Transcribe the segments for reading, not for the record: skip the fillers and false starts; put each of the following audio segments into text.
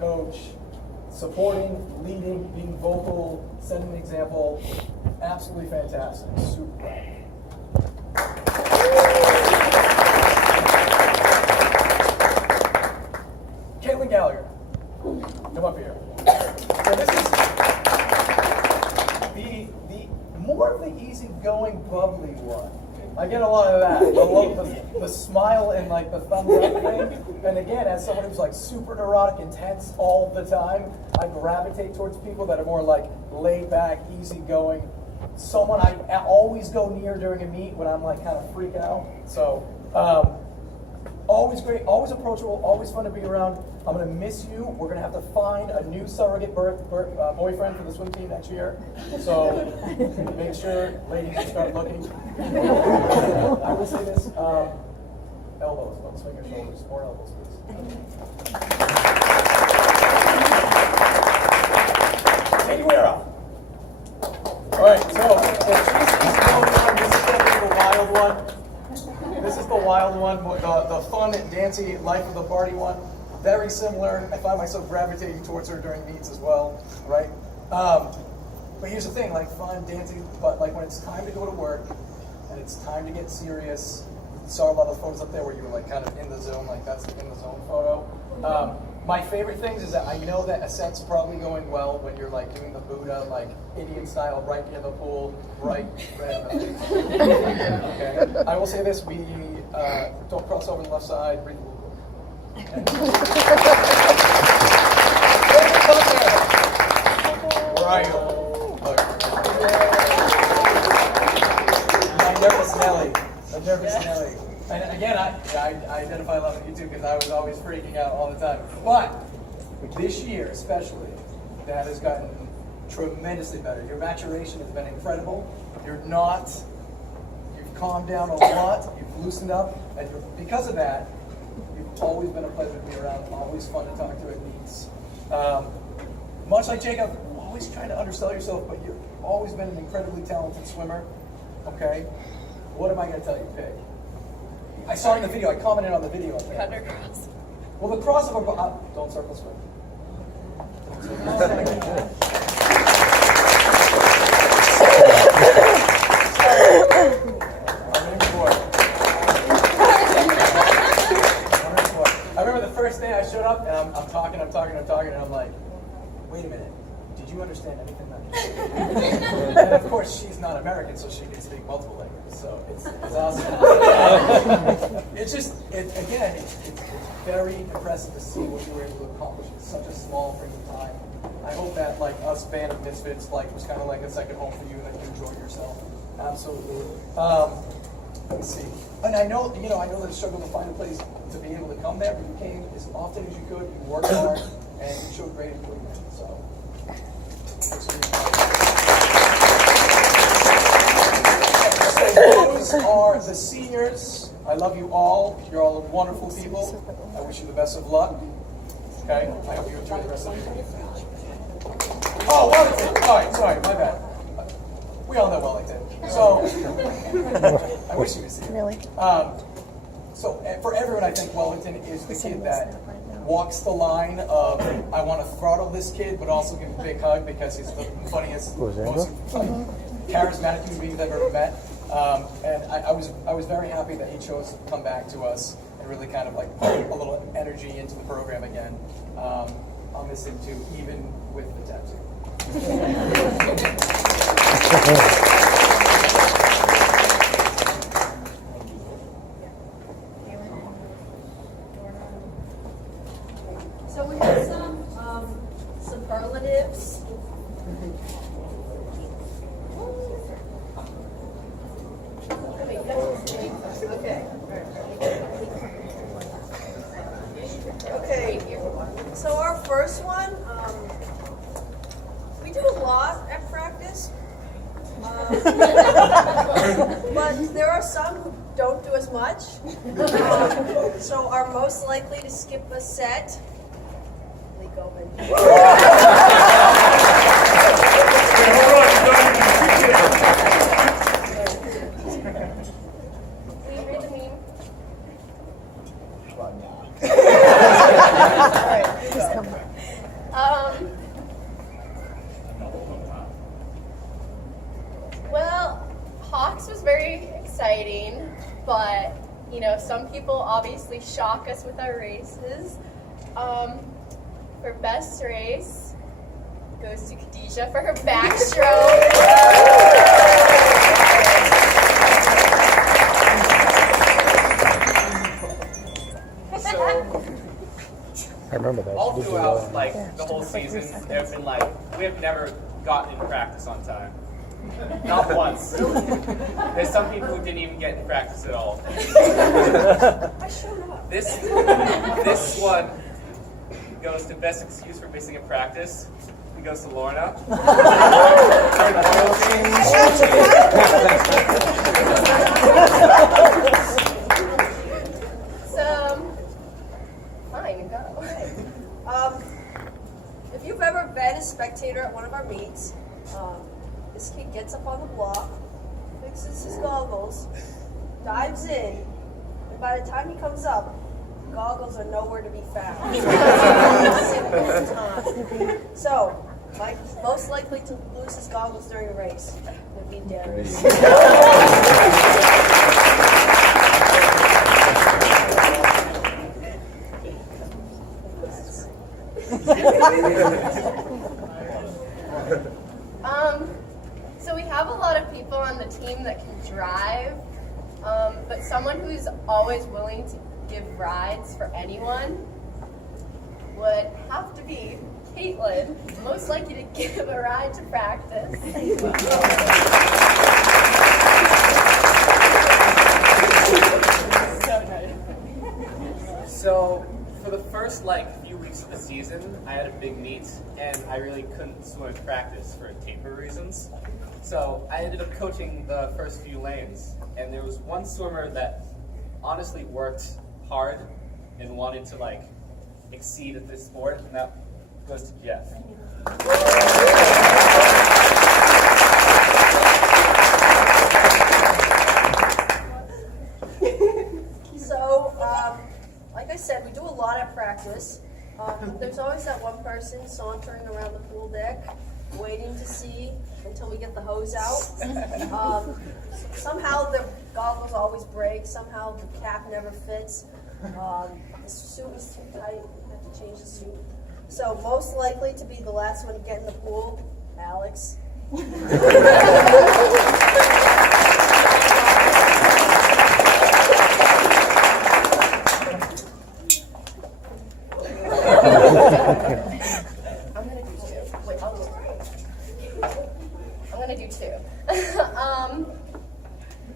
coach, supporting, leading, being vocal, setting an example. Absolutely fantastic. Super proud. Caitlin Gallagher, come up here. So this is the more of the easygoing, bubbly one. I get a lot of that. I love the smile and like the thumbs up thing. And again, as someone who's like super neurotic, intense all the time, I gravitate towards people that are more like laid back, easygoing. Someone I always go near during a meet when I'm like kind of freaking out. So always great, always approachable, always fun to be around. I'm going to miss you. We're going to have to find a new surrogate boyfriend for the swim team next year. So make sure ladies you start looking. I will say this, elbows, don't swing your shoulders. More elbows, please. Katie Guerra. All right, so this is the wild one. This is the wild one, the fun, dancy, life of the party one. Very similar. I find myself gravitating towards her during meets as well, right? But here's the thing, like fun, dancing, but like when it's time to go to work and it's time to get serious, you saw a lot of photos up there where you were like kind of in the zone, like that's the in the zone photo. My favorite things is that I know that ascent's probably going well when you're like doing the Buddha, like Indian style, right near the pool, right in the face. Okay. I will say this, we don't cross over the left side, breathe a little bit. Where are you? Look. I'm nervous Nelly. And again, I identify a lot with you too because I was always freaking out all the time. But this year especially, that has gotten tremendously better. Your maturation has been incredible. You've calmed down a lot, you've loosened up, and because of that, you've always been a pleasure to be around, always fun to talk to at meets. Much like Jacob, always trying to undersell yourself, but you've always been an incredibly talented swimmer. Okay? What am I going to tell you, Pig? I saw in the video, I commented on the video. Cutter cross. Well, the crossover, don't circle swim. I remember the first day I showed up and I'm talking, and I'm like, wait a minute, did you understand anything that you said? And of course, she's not American, so she can speak multiple languages, so it's awesome. It's just, again, it's very impressive to see what you were able to accomplish in such a small frame of time. I hope that, like, us band of misfits, like, was kind of like a second home for you and that you enjoyed yourself. Absolutely. Let me see. And I know that it's struggle to find a place to be able to come there, but you came as often as you could, you worked hard, and you showed great improvement. So those are the seniors. I love you all. You're all wonderful people. I wish you the best of luck. Okay? I hope you enjoy the rest of your day. Oh, Wellington. All right, sorry, my bad. We all know Wellington. So, I wish you could see it. Really? So, for everyone, I think Wellington is the kid that walks the line of, I want to throttle this kid, but also give him a big hug because he's the funniest, most charismatic human being I've ever met. And I was very happy that he chose to come back to us and really kind of like put a little energy into the program again. I'll miss him too, even with the tattoo. So we have some superlatives. Okay, so our first one, we do a lot at practice, but there are some who don't do as much. So are most likely to skip a set. Lee Goldman. Will you read the meme? some people obviously shock us with our races. For best race, goes to Khadijah for her backstroke. I remember that. All throughout, the whole season, have been we have never gotten in practice on time. Not once. There's some people who didn't even get in practice at all. I showed up. This one goes to best excuse for missing a practice. It goes to Lorna. Fine, go. If you've ever been a spectator at one of our meets, this kid gets up on the block, fixes his goggles, dives in, and by the time he comes up, the goggles are nowhere to be found. So, most likely to lose his goggles during a race would be Darius. So we have a lot of people on the team that can drive, but someone who's always willing to give rides for anyone would have to be Caitlin, most likely to give a ride to practice. So, for the first few weeks of the season, I had a big meet, and I really couldn't swim in practice for taper reasons. So I ended up coaching the first few lanes, and there was one swimmer that honestly worked hard and wanted to exceed at this sport, and that goes to Jeff. So, like I said, we do a lot of practice. There's always that one person sauntering around the pool deck, waiting to see until we get the hose out. Somehow the goggles always break. Somehow the cap never fits. The suit is too tight. We have to change the suit. So most likely to be the last one to get in the pool, Alex. I'm gonna do two. Wait, I'm gonna do two.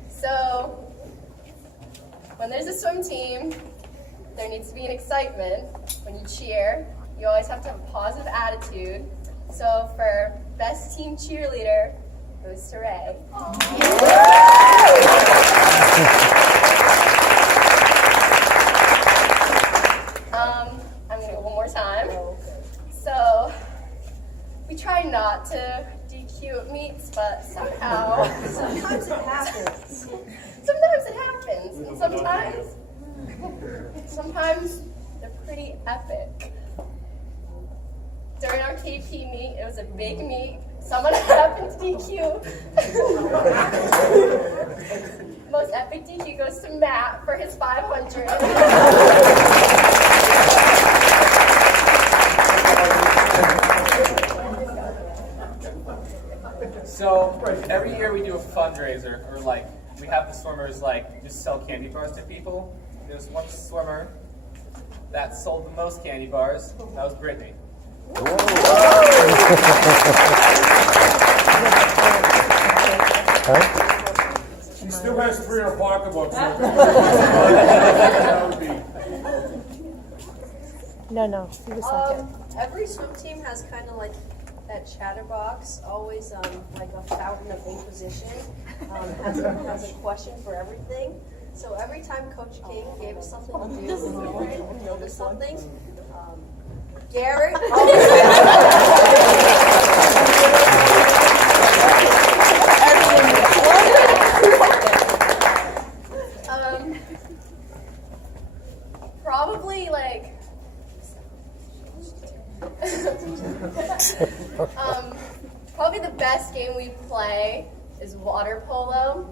So when there's a swim team, there needs to be an excitement. When you cheer, you always have to have a positive attitude. So for best team cheerleader, goes to Ray. I'm gonna go one more time. So we try not to DQ at meets, but somehow sometimes it happens. Sometimes it happens, and sometimes they're pretty epic. During our KP meet, it was a big meet. Someone happened to DQ. Most epic DQ goes to Matt for his 500. So every year we do a fundraiser, or we have the swimmers just sell candy bars to people. There's one swimmer that sold the most candy bars. That was Brittany. She still has 3 in her pocketbook. No, he was second. Every swim team has kind of that chatterbox, always a fountain of inquisition, has a question for everything. So every time Coach King gave us something to do, or told us something, Garrett probably probably the best game we play is water polo.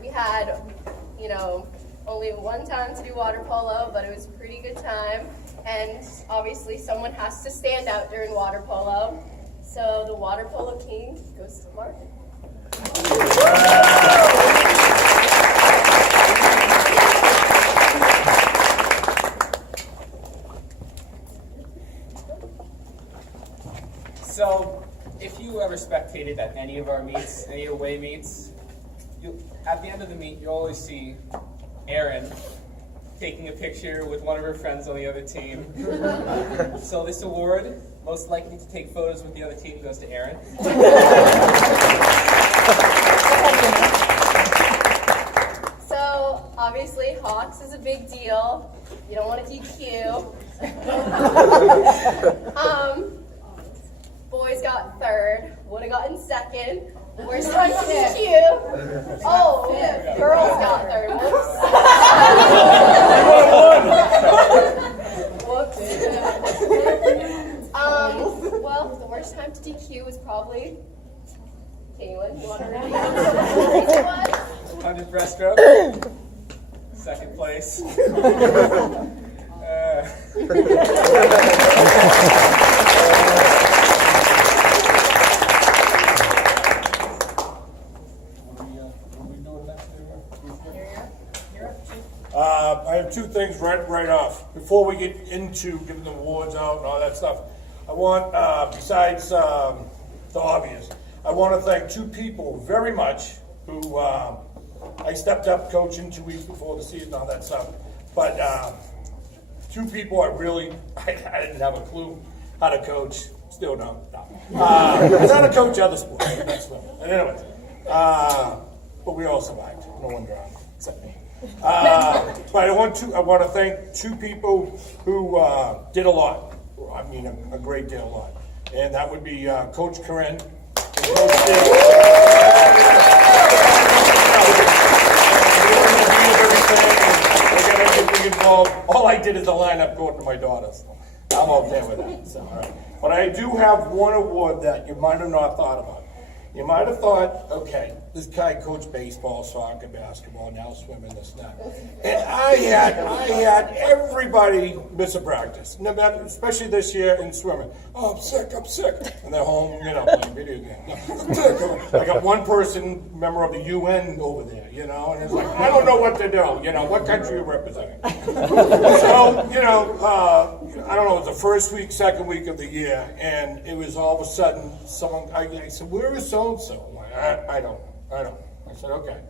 We had, only one time to do water polo, but it was a pretty good time. And obviously someone has to stand out during water polo. So the water polo king goes to Mark. So, if you ever spectated at any of our meets, any away meets, at the end of the meet, you always see Erin taking a picture with one of her friends on the other team. So this award, most likely to take photos with the other team, goes to Erin. So obviously Hawks is a big deal. You don't want to DQ. Boys got third. Would have gotten second. Worst time to DQ. Oh, girls got third. Whoops. Well, the worst time to DQ was probably Kaylin. You want to read it? 100 breaststroke. Second place. I have two things right off. Before we get into giving the awards out and all that stuff, I want, besides the obvious, I want to thank two people very much who I stepped up coaching 2 weeks before the season, all that stuff. But two people I didn't have a clue how to coach. Still don't. No. How to coach other sports. That's what. And anyways, but we all survived. No one drowned except me. But I want to thank two people who did a lot. I mean, a great deal, a lot. And that would be Coach Corinne and Coach Dave. We're going to get involved. All I did is a lineup going to my daughters. I'm okay with that. So, all right. But I do have one award that you might have not thought about. You might have thought, okay, this guy coached baseball, soccer, basketball, now swimming, this and that. And I had everybody miss a practice, especially this year in swimming. Oh, I'm sick. And they're home, playing video games. I'm sick. I got one person, member of the UN over there, and it's like, I don't know what to do, what country are you representing? So, I don't know, it was the first week, second week of the year, and it was all of a sudden, I said, where is so-and-so? I'm like, I don't. I said, okay.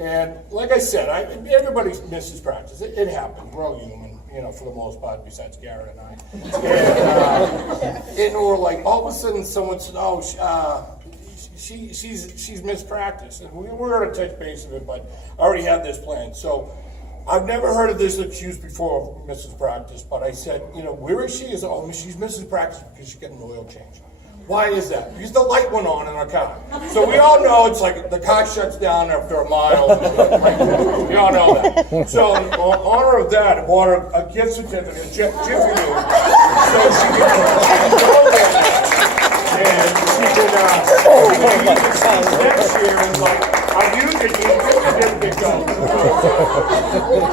And like I said, everybody misses practice. It happens. We're all human, for the most part, besides Garrett and I. And or like all of a sudden someone said, oh, she's missed practice. And we were going to touch base of it, but I already had this plan. So I've never heard of this excuse before, Mrs. Practice, but I said, where is she? Is she's Mrs. Practice because she's getting an oil change. Why is that? Because the light went on in our car. So we all know it's like the car shuts down after a mile. We all know that. So in honor of that, I bought her a gift certificate, Jiffy Lube, so she can go there and she can use it next year and like, I've used it, you certificate go.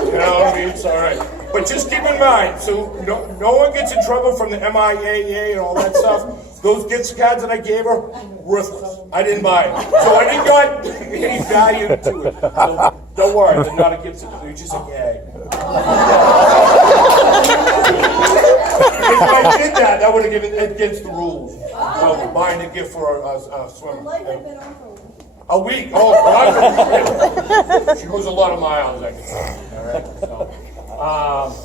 You know what I mean? It's all right. But just keep in mind, so no one gets in trouble from the MIAA and all that stuff. Those gift cards that I gave her, worthless. I didn't buy it. So I didn't got any value to it. So don't worry, they're not a gift certificate. They're just a gag. If I did that, that would have given against the rules of buying a gift for a swimmer. A week. Oh, God. She goes a lot of miles, I can say. All right. So,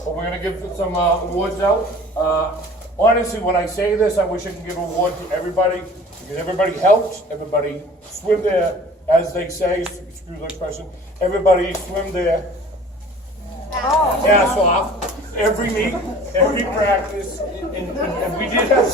but we're going to give some awards out. Honestly, when I say this, I wish I could give an award to everybody because everybody helped. Everybody swim there, as they say. Excuse the expression. Everybody swim there. Ass off. Every meet, every practice, and we did have.